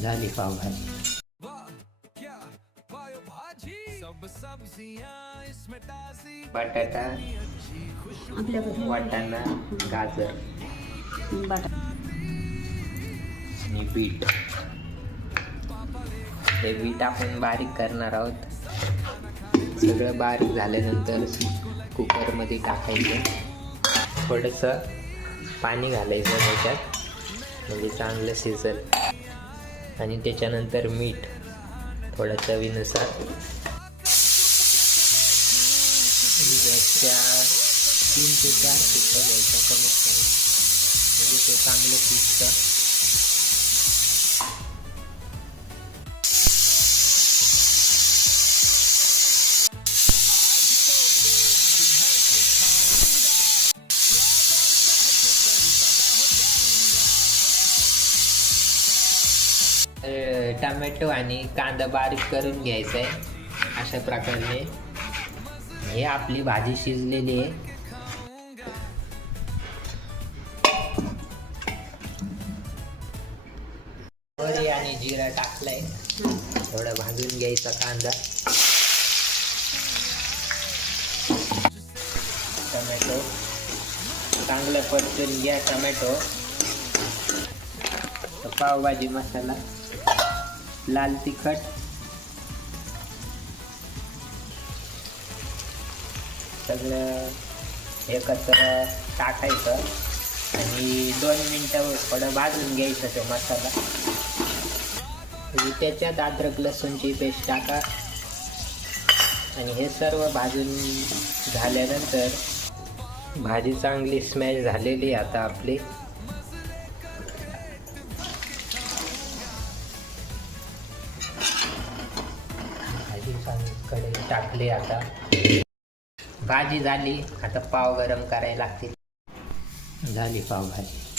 झाली पावभाजी. बटाटा, वाटाणा, गाजर आणि बीट. हे बीट आपण बारीक करणार आहोत. सगळं बारीक झाल्यानंतर कुकरमध्ये टाकायचं. थोडंसं पाणी घालायचं त्याच्यात, म्हणजे चांगलं शिजल. आणि त्याच्यानंतर मीठ थोडं चवीनुसार. गॅसच्या 3 ते 4 शिट्ट्या घ्यायच्या कमीत कमी, म्हणजे ते चांगलं शिजतं. टमॅटो आणि कांदा बारीक करून घ्यायचा आहे. अशा प्रकारे हे आपली भाजी शिजलेली आहे. वरी आणि जिरा टाकलाय. थोडा भाजून घ्यायचा कांदा. टमॅटो चांगलं परतून घ्या. टमॅटो, पावभाजी मसाला, लाल तिखट, सगळं एकत्र टाकायचं आणि 2 मिनटं थोडं भाजून घ्यायचं ते मसाला. त्याच्यात अद्रक लसूणची पेस्ट टाका आणि हे सर्व भाजून झाल्यानंतर भाजी चांगली स्मॅश झालेली आता आपली. कढई टाकली. आता भाजी झाली. आता पाव गरम करायला लागतील. झाली पावभाजी.